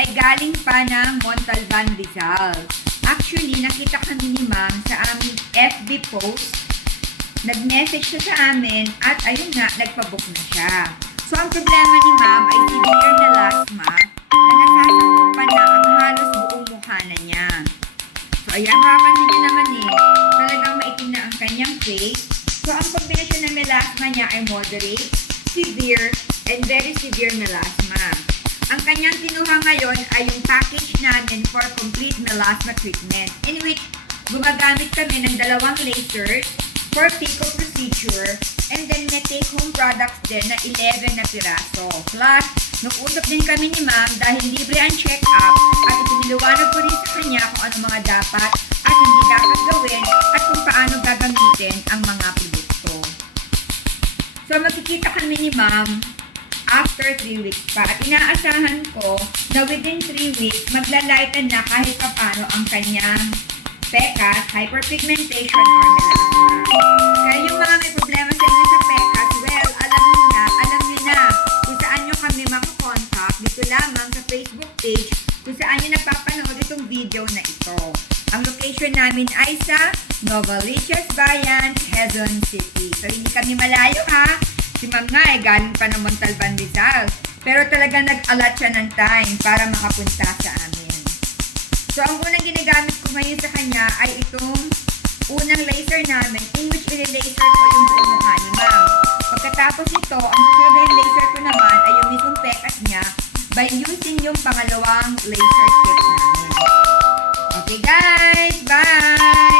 ay galing pa ng Montalban, Rizal. Actually, nakita kami ni ma'am sa aming FB post. Nag-message siya sa amin at ayun nga, nagpabook na siya. So, ang problema ni ma'am ay severe melasma na nasasakupan na ang halos buong mukha na niya. So, ayan, makapansin niyo naman talagang maitim na ang kanyang face. So, ang kombinasyon ng melasma niya ay moderate, severe, and very severe melasma. Ang kanyang kinuha ngayon ay yung package namin for complete melasma treatment, in which gumagamit kami ng 2 lasers for pico procedure, and then may take-home products din na 11 na piraso. Plus, nag-usap din kami ni ma'am dahil libre ang check-up at ipiniliwanag ko rin sa kanya kung ano mga dapat at hindi dapat gawin at kung paano gagamitin ang mga produkto. So, magkikita kami ni ma'am after 3 weeks pa. At inaasahan ko na within 3 weeks, maglalighten na kahit paano ang kanyang pekas, hyperpigmentation, or melasma. Kaya yung mga may problema sa inyo sa pekas, well, alam niyo na kung saan nyo kami makakontakt. Dito lamang sa Facebook page kung saan nyo napapanood itong video na ito. Ang location namin ay sa Novaliches Bayan, Quezon City. So, hindi kami malayo ha. Si ma'am nga ay galing pa ng Montalban, Rizal. Pero talagang nag-alat siya ng time para makapunta sa amin. So, ang unang ginagamit ko ngayon sa kanya ay itong unang laser namin, in which i-laser ko yung buong mukha ni ma'am. Pagkatapos ito, ang susunod na laser ko naman ay yung mismong pekas niya by using yung pangalawang laser tip namin. Okay guys, bye!